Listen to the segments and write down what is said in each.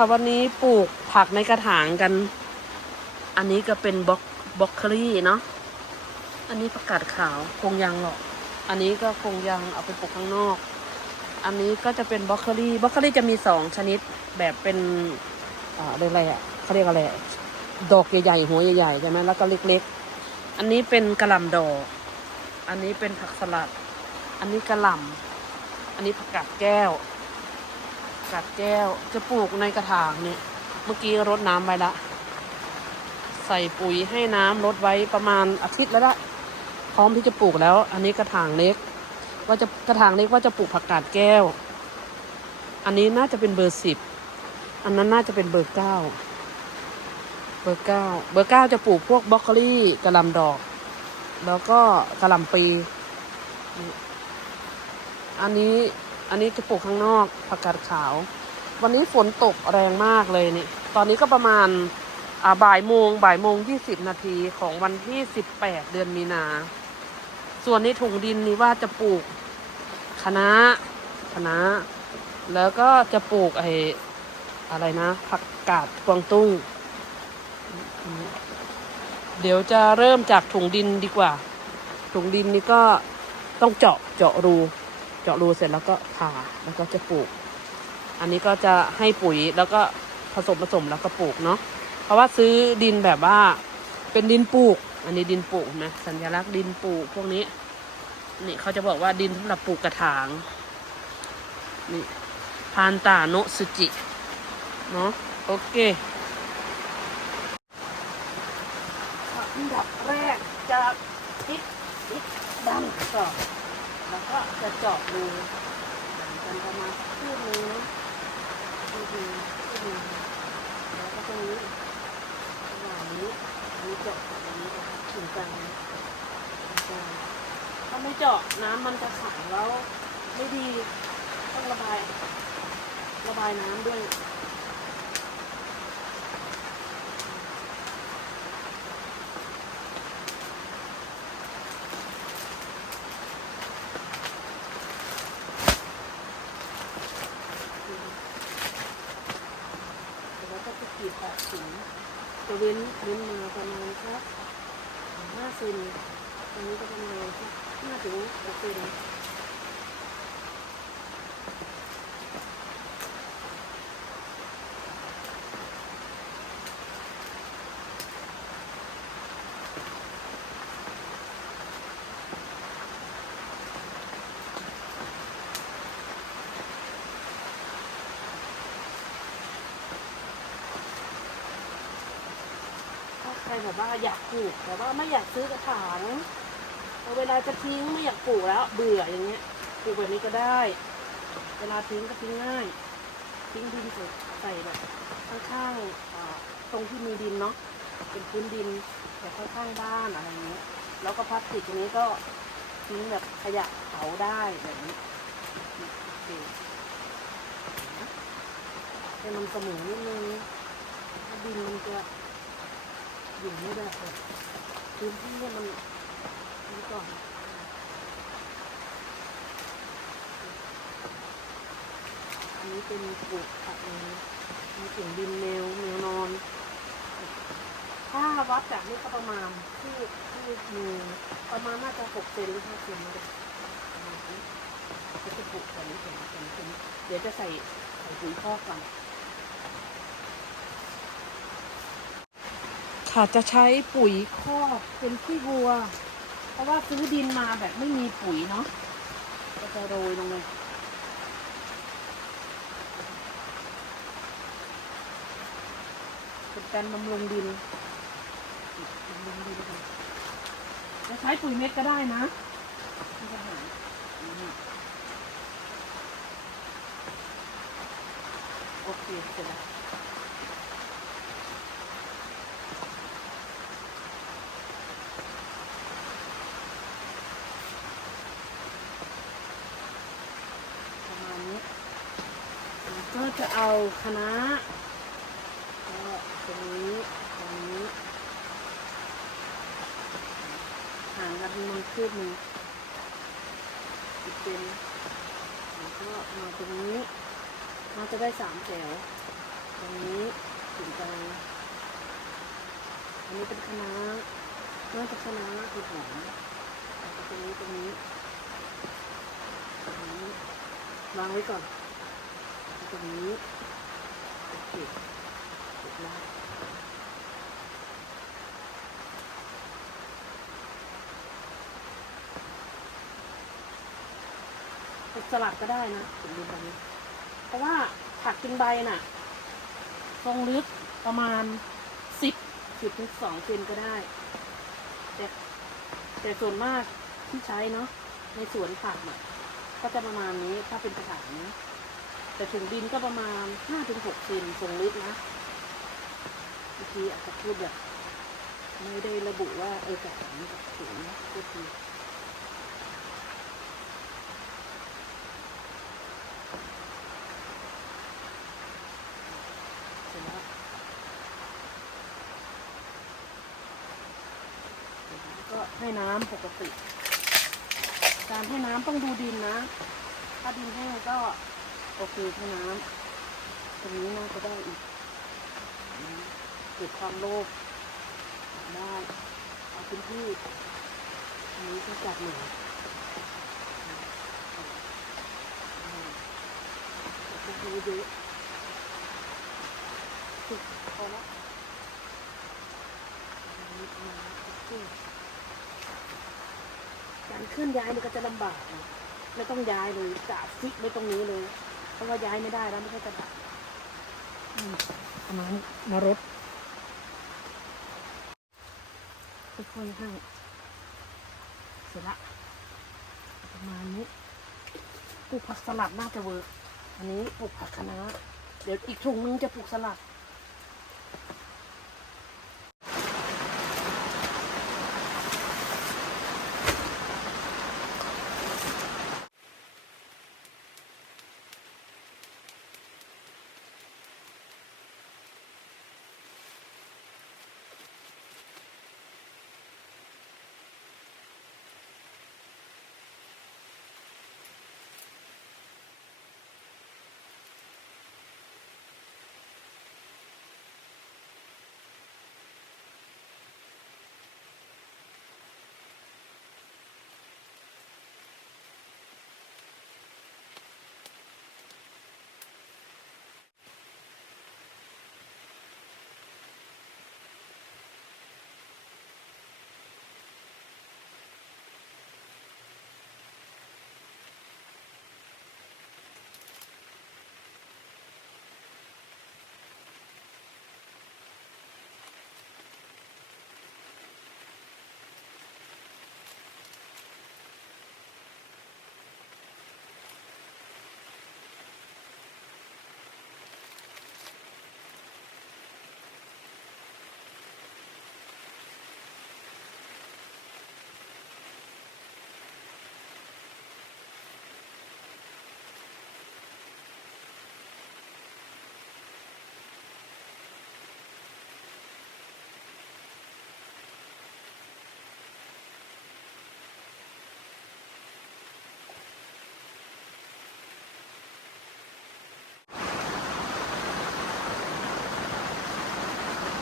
ค่ะวันนี้ปลูกผักในกระถางกัน อันนี้ก็เป็นบล็อกบล็อกเคอรี่เนาะ อันนี้ประกาศขาวคงยังหรอก อันนี้ก็คงยังเอาไปปลูกข้างนอก อันนี้ก็จะเป็นบล็อกเคอรี่บล็อกเคอรี่จะมีสองชนิดแบบเป็นอ่าเรียกอะไรอะเขาเรียกอะไร ดอกใหญ่ๆหัวใหญ่ๆใช่ไหมแล้วก็เล็กๆ อันนี้เป็นกระหล่ำดอก อันนี้เป็นผักสลัด อันนี้กระหล่ำอันนี้ผักกาดแก้ว กกาดแก้วจะปลูกในกระถางเนี่ย เมื่อกี้รดน้ำไว้ละ ใส่ปุ๋ยให้น้ำลดไว้ประมาณอาทิตย์แล้วละพร้อมที่จะปลูกแล้ว อันนี้กระถางเล็ก ว่าจะกระถางเล็กว่าจะปลูกผักกาดแก้ว อันนี้น่าจะเป็นเบอร์สิบอันนั้นน่าจะเป็นเบอร์เก้าเบอร์เก้าเบอร์เก้าจะปลูกพวกบรอกโคลี่กระหลำดอก แล้วก็กระหลำปี อันนี้ อันนี้จะปลูกข้างนอกผักกาดขาว วันนี้ฝนตกแรงมากเลยนี่ ตอนนี้ก็ประมาณอ่าบ่ายโมงบ่ายโมงยี่สิบนาทีของวันที่สิบแปดเดือนมีนา ส่วนในถุงดินนี่ว่าจะปลูกคะน้าคะน้าแล้วก็จะปลูกไอ้อะไรนะ ผักกาดกวางตุ้ง เดี๋ยวจะเริ่มจากถุงดินดีกว่า ถุงดินนี่ก็ต้องเจาะเจาะรู จาะรูเสร็จแล้วก็ผ่าแล้วก็จะปลูก อันนี้ก็จะให้ปุ๋ยแล้วก็ผสมผสมแล้วก็ปลูกเนาะเพราะว่าซื้อดินแบบว่าเป็นดินปลูก อันนี้ดินปลูกนะสัญลักษณ์ดินปลูกพวกนี้ นี่เขาจะบอกว่าดินสำหรับปลูกกระถางนี่พานตาโนสุจิเนาะโอเคอันดับแรกจะติดติดดันก่อน แล้วก็จะเจาะรูห่างกันประมาณคืบนึงนะคืบนึงคืบนึงแล้วก็ตรงนี้ระหว่างนี้อันนี้เจาะตรงนี้ถึงกลางถึงกลางถ้าไม่เจาะน้ำมันจะขังแล้วไม่ดีต้องระบาย ระบายน้ำด้วย แล้วก็จะกรีดแบบ ถึงจะเว้นเว้นมาประมาณสักห้าเซนตอนนี้ก็ประมาณสักห้าถึงหกเซน แบบว่าอยากปลูกแต่ว่าไม่อยากซื้อกระถางเอเวลาจะทิ้งไม่อยากปลูกแล้ว เบื่ออย่างเงี้ยปลูกแบบนี้ก็ได้ เวลาทิ้งก็ทิ้งง่าย ทิ้งดินใส่ใสแบบข้างๆตรงที่มีดินเนาะเป็นพื้นดินแบบข้างๆบ้านอะไรเงี้ยแล้วก็พลาสติกอันนี้ก็ทิ้งแบบขยะเผาได้แบบนี้เคให้มันเสมอนิดนึงถ้าดินมันจะ อยู่ไม่ได้เลยพื้นที่เนี่ยมันนี่ก่อนอันนี้เป็นปลูกผักเลยมีถุงดินแนวแนวนอน ถ้าวัดจากนี้ก็ประมาณที่ที่มือประมาณน่าจะหกเซนหรือห้าเซนนะประมาณนี้ก็จะปลูกแบบนี้แบบนี้แบบนี้แบบนี้เดี๋ยวจะใส่ใส่ปุ๋ยคอกก่อน ค่ะจะใช้ปุ๋ยคอกเป็นขี้วัว เพราะว่าซื้อดินมาแบบไม่มีปุ๋ยเนาะก็จะโรยลงเลยเป็นการบำรุงดินบำรุงดินจะใช้ปุ๋ยเม็ดก็ได้นะโอเคเสร็จแล้ว ประมาณนี้แล้ว ก็จะเอาคณะก็ตรงนี้ตรงนี้ห่างกันมันคืบหนึ่งอีกเป็นแล้วก็มาตรงนี้น่าจะได้สามแถว ตรงนี้ถึงกลางอันนี้เป็นคณะน่าจะคณะคือหอมแล้วก็ตรงตรงนี้ตรงนี้วางไว้ก่อน ตรงนี้โอเคเสร็จแล้วสลัดก็ได้นะผมดูแบบนี้ เพราะว่าผักกินใบน่ะ ทรงลึกประมาณสิบสิบถึงสองเซนก็ได้ แต่แต่ส่วนมากที่ใช้เนาะในสวนผักน่ะก็จะประมาณนี้ถ้าเป็นกระถางนะ แต่ถุงดินก็ประมาณห้าถึงหกเซนทรงลึกนะเมื่อกี้อาจจะพูดแบบไม่ได้ระบุว่าเออกระถางกับถุงนะก็คือก็ให้น้ำปกติ การให้น้ำต้องดูดินนะ ถ้าดินแห้งก็ โอเคให้น้ำตรงนี้น่าจะได้อีกเกิดความโลภได้เอาพื้นที่อันนี้ก็จัดหนึ่งก็คือเยอะสิบพอละอันนี้มาโอเคการเคลื่อนย้ายมันก็จะลำบาก ไม่ต้องย้ายเลยจะฟิกไว้ตรงนี้เลย เพราะว่าย้ายไม่ได้แล้วไม่ใช่กระดาษอืมเอาน้ำมารดค่อยๆให้เสร็จละ ประมาณนี้ปลูกผักสลัดน่าจะเวิร์กอันนี้ปลูกผักคะน้าเดี๋ยวอีกถุงนึงจะปลูกสลัด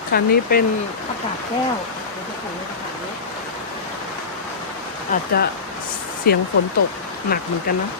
คันนี้เป็นอากาศแก้วอาจจะเสียงฝนตกหนักเหมือนกันเนาะ